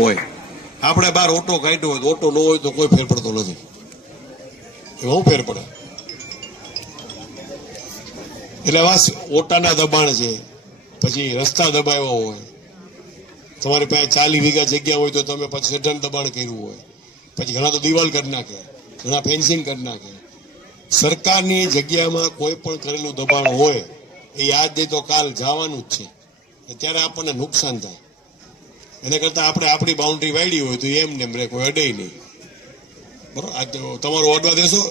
હોય આપણે બહાર ઓટો કાઢ્યો હોય ઓટો ન હોય તો કોઈ ફેર પડતો નથી. એમાં ફેર પડે એટલે બસ ઓટાના દબાણ છે, પછી રસ્તા દબાવ્યા હોય, તમારી પાસે 40 વીઘા જગ્યા હોય તો તમે પછી શેઢણ દબાણ કર્યું હોય, પછી ઘણા તો દિવાલ કરી નાખે, ઘણા ફેન્સિંગ કરી નાખે. સરકારની જગ્યામાં કોઈ પણ કરેલું દબાણ હોય એ યાદ દે તો કાલ જવાનું જ છે, ત્યારે આપણને નુકસાન થાય. એને કરતાં આપણે આપણી બાઉન્ડ્રી વાળી હોય તો એમને એમ રહે, કોઈ અડે નહીં. બરોબર, આ તમારું અડવા દેશો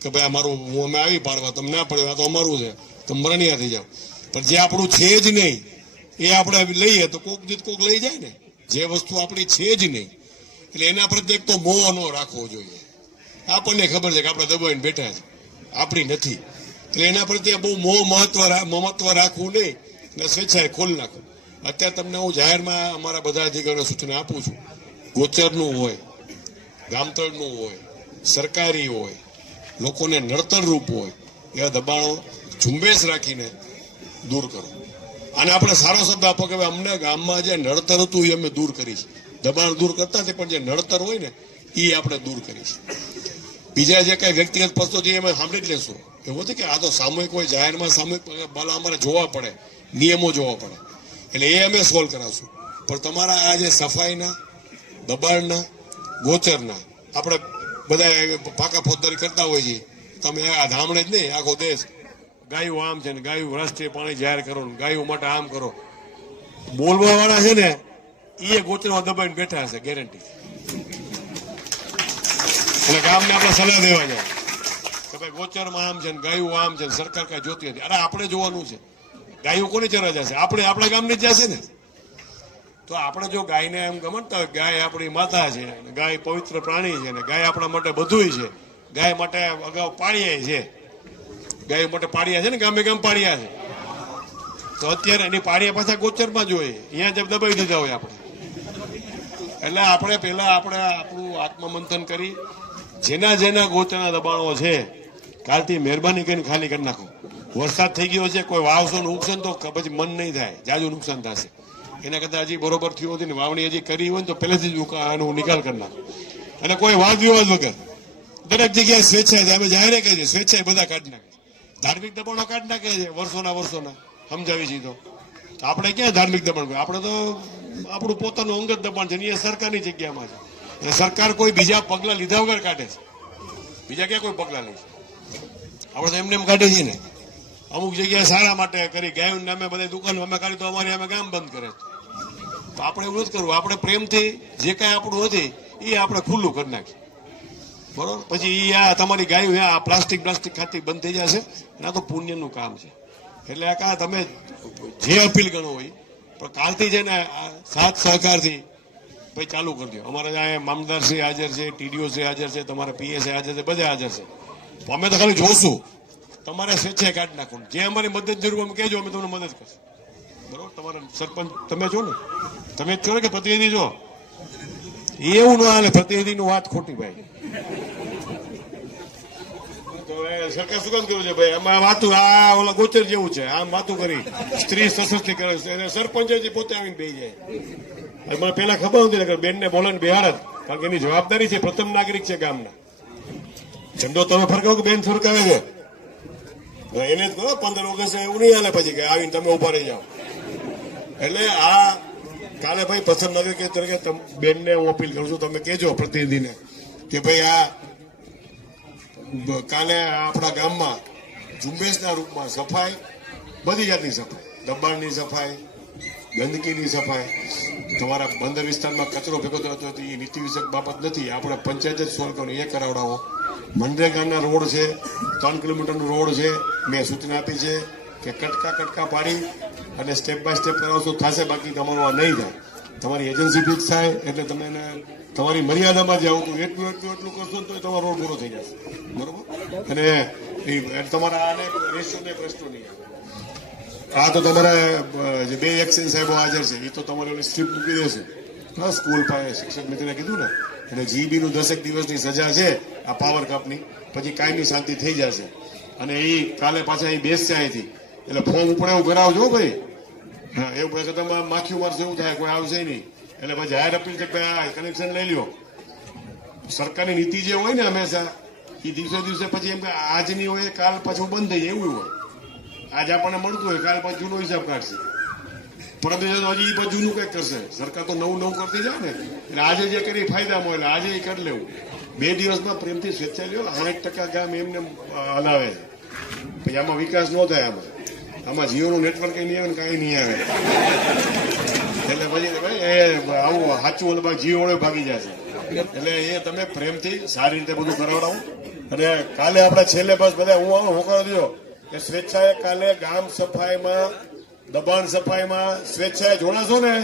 કે ભાઈ અમારું હું અમે આવી પાડવા તમે ના પડ્યો, આ તો અમારું છે, તમે મરણિયા થઈ જાઓ. પણ જે આપણું છે જ નહીં એ આપણે લઈએ તો કોક દીત કોક લઈ જાય ને. જે વસ્તુ આપણી છે જ નહીં એટલે એના પ્રત્યે એક તો મોહ ન રાખવો જોઈએ. આપણને ખબર છે કે આપણે દબાઈને બેઠા છે, આપણી નથી, એટલે એના પ્રત્યે બહુ મહત્વ રાખવું નહીં અને સ્વેચ્છાએ ખોલી નાખવું. અત્યારે તમને હું જાહેરમાં અમારા બધા અધિકારીઓ સૂચના આપું છું, ગોચરનું હોય, ગામતળનું હોય, સરકારી હોય, લોકોને નડતરરૂપ હોય એવા દબાણો ઝુંબેશ રાખીને દૂર કરો. અને આપણે સારો શબ્દ આપો કે અમને ગામમાં જે નડતર હતું એ અમે દૂર કરીશ. દબાણ દૂર કરતા નથી પણ જે નડતર હોય ને એ આપણે દૂર કરીશ. બીજા જે કઈ વ્યક્તિગત પ્રશ્નો છે અમે સાંભળી જ લેશું. એવું નથી કે આ તો સામૂહિક હોય, જાહેરમાં સામૂહિક બાલા અમારે જોવા પડે, નિયમો જોવા પડે, એટલે એ અમે સોલ્વ કરાવશું. પણ તમારા આ જે સફાઈના, દબાણના, ગોચરના આપણે બધા પાકા ફોજદારી કરતા હોય છે. તમે આ ધામણે જ નહીં આખો દેશ ગાયું આમ છે ને ગાયું રાષ્ટ્રીય પાણી જાહેર કરો ને ગાયું માટે આમ કરો, બોલવા વાળા છે ને એ ગોચરમાં દબાઈને બેઠા હશે ગેરંટી. એટલે ગામને આપણે સલાહ દેવા જાય કે ભાઈ ગોચરમાં આમ છે ને ગાયું આમ છે ને સરકાર કઈ જોતી નથી. અરે આપણે જોવાનું છે, ગાયું કોની ચરવા જશે? આપણે આપણા ગામની જ જશે ને. તો આપણે જો ગાયને એમ ગમતા હોય ગાય આપણી માતા છે, ગાય પવિત્ર પ્રાણી છે ને ગાય આપણા માટે બધુંય છે, ગાય માટે અગાઉ પાળિયા છે, ગાય માટે પાળિયા છે ને ગામે ગામ પાળિયા છે, તો અત્યારે એની પાળિયા પાછા ગોચરમાં જ હોય, અહીંયા જેમ દબાવી દીધા હોય આપણે. એટલે આપણે પહેલા આપણે આપણું આત્મમંથન કરી જેના ગોચરના દબાણો છે કાલથી મહેરબાની કરીને ખાલી કરી નાખો. વરસાદ થઈ ગયો છે, કોઈ વાવશો નુકસાન તો પછી મન નહીં થાય, જાજુ નુકસાન થશે. એના કરતાં હજી બરોબર થયું હતી ને વાવણી હજી કરી હોય ને તો પહેલેથી જ આનો નિકાલ કરી નાખો. અને કોઈ વાદ વિવાદ વગર દરેક જગ્યાએ સ્વેચ્છાએ અમે જાહેર કહે છે, સ્વેચ્છાએ બધા કાઢી નાખે છે. ધાર્મિક દબાણો કાઢી નાખે છે વર્ષોના સમજાવી છે. તો આપણે ક્યાં ધાર્મિક દબાણ કરે? આપણે તો આપણું પોતાનું અંગત દબાણ છે એ સરકારની જગ્યામાં છે, અને સરકાર કોઈ બીજા પગલાં લીધા વગર કાઢે છે. બીજા ક્યાં કોઈ પગલાં લે છે? આપણે તો એમને એમ કાઢે છે ને. અમુક જગ્યાએ સારા માટે કરી ગાયું નામે બધા દુકાન અમે કાઢી તો અમારે અમે ગામ બંધ કરે. તો આપણે એવું નથી કરવું. આપણે પ્રેમથી જે કાંઈ આપણું હતી એ આપણે ખુલ્લું કરી નાખીએ, બરોબર. પછી એ આ તમારી ગાયું આ પ્લાસ્ટિક ખાતી બંધ થઈ જશે. આ તો પુણ્યનું કામ છે. એટલે આ કાં તમે જે અપીલ ગણો હોય પણ કાલથી છે ને સાથ સહકારથી ભાઈ ચાલુ કરી દો. અમારા અહીંયા મામલતદારશ્રી હાજર છે, ટીડીઓશ્રી હાજર છે, તમારા પીએસઆઈ હાજર છે, બધા હાજર છે. અમે તો ખાલી જોશું, તમારે સ્વેચ્છાએ કાઢી નાખવાનું. જે અમારી મદદ જરૂર અમે કહેજો, અમે તમને મદદ કરશું, બરોબર. તમારા સરપંચ તમે છો ને, તમે જ છો ને કે પ્રતિનિધિ છો? એવું ન હાલે, પ્રતિનિધિની વાત ખોટી ભાઈ. સરકાર શું કામ કર્યું છે ભાઈ? આમાં વાતું આ ઓલા ગોચર જેવું છે, આમ વાતું કરી સ્ત્રી સશક્તિકરણ છે. સરપંચ પોતે આવીને બેસી જાય. મને પેલા ખબર નથી, બેનને બોલાને બિહાર જ, કારણ કે એની જવાબદારી છે, પ્રથમ નાગરિક છે ગામના. ઝંડો તમે ફરકાવો કે બેન ફરકાવે છે? એને જ કહો 15 ઓગસ્ટ એવું નહીં હાલે પછી કે આવીને તમે ઉભા રહી જાઓ. એટલે આ કાલે ભાઈ પ્રથમ નાગરિક તરીકે બેનને હું અપીલ કરું છું, તમે કહેજો પ્રતિનિધિને કે ભાઈ આ કાલે આપણા ગામમાં ઝુંબેશના રૂપમાં સફાઈ, બધી જાતની સફાઈ, દબાણની સફાઈ, ગંદકીની સફાઈ, તમારા બંદર વિસ્તારમાં કચરો ભેગો થતો હતો એ નીતિ વિષયક બાબત નથી, આપણે પંચાયત જ સોલ્વ કરવાની, એ કરાવડાવો. મનરેગાના રોડ છે, 3 કિલોમીટરનો રોડ છે, મેં સૂચના આપી છે કે કટકા પાડી અને સ્ટેપ બાય સ્ટેપ કરાવશો થશે, બાકી તમારું આ નહીં થાય. તમારી એજન્સી ફિક્સ થાય એટલે તમે એને તમારી મર્યાદામાં જ આવું એટલું કરશો તો તમારો રોડ પૂરો થઈ જશે, બરોબર. અને તમારા આને રેશિયોને પ્રશ્નો નહીં આવે. આ તો તમારા જે 2 એક્શન સાહેબો હાજર છે એ તો તમારે સ્ટ્રીપ મૂકી દેશે. સ્કૂલ પાસે શિક્ષક મિત્રને કીધું ને, એટલે જીબીનું 10 દિવસની સજા છે આ પાવર કપની, પછી કાયમી શાંતિ થઈ જશે. અને એ કાલે પાછા અહીં બેસશે અહીંથી, એટલે ફોર્મ ઉપર એવું કરાવજો ભાઈ. હા, એવું પછી તમે માખી મારશે એવું થાય, કોઈ આવશે નહીં. એટલે પછી જાહેર અપીલ છે કે ભાઈ આ કનેક્શન લઈ લ્યો. સરકારની નીતિ જે હોય ને હંમેશા એ દિવસે પછી એમ કે આજની હોય કાલ પાછું બંધ થઈ જાય એવું હોય. આજ આપણને મળતું હોય કાલ પાછું જૂનો હિસાબ કાઢશે, પરમ દિવસે હજી એ પછી જૂનું કંઈક કરશે. સરકાર તો નવું કરતી જાય ને, એટલે આજે જે કરી ફાયદામાં એટલે આજે એ કરી લેવું. 2 દિવસમાં પ્રેમથી સ્વેચ્છા લ્યો. 60% ગામ એમને હલાવે છે. પછી આમાં વિકાસ ન થાય. આમાં જીઓનું નેટવર્ક નહીં આવે ને કાંઈ નહીં આવે. એટલે પછી ભાઈ એ આવું સાચું ઓલું જીઓ વાળો ભાગી જાય છે. એટલે એ તમે પ્રેમથી સારી રીતે બધું કરાવડાવો. અને કાલે આપણે છેલ્લે બસ બધા હું હોકારો દો કે સ્વેચ્છાએ કાલે ગામ સફાઈમાં, દબાણ સફાઈમાં સ્વેચ્છાએ જોડાશો ને,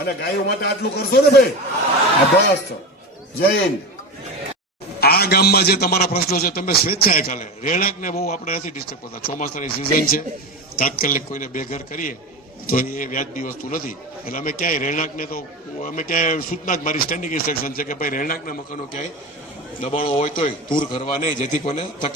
અને ગાયો માટે આટલું કરશો ને ભાઈ. બસ તો જય હિન્દ. આ ગામમાં જે તમારા પ્રશ્નો છે તમે સ્વેચ્છાએ કાલે રહેણાંકને બહુ આપણે નથી ડિસ્ટર્બ કરતા. ચોમાસાની સિઝન છે, તાત્કાલિક કોઈને બેઘર કરીએ તો એ વ્યાજબી વસ્તુ નથી. એટલે અમે ક્યાંય રહેણાંકને તો અમે ક્યાંય સૂચના જ મારી સ્ટેન્ડિંગ ઇન્સ્ટ્રક્શન છે કે ભાઈ રહેણાંકના મકાનો ક્યાંય દબાણો હોય તોય દૂર કરવા નહીં, જેથી કોઈને તકલીફ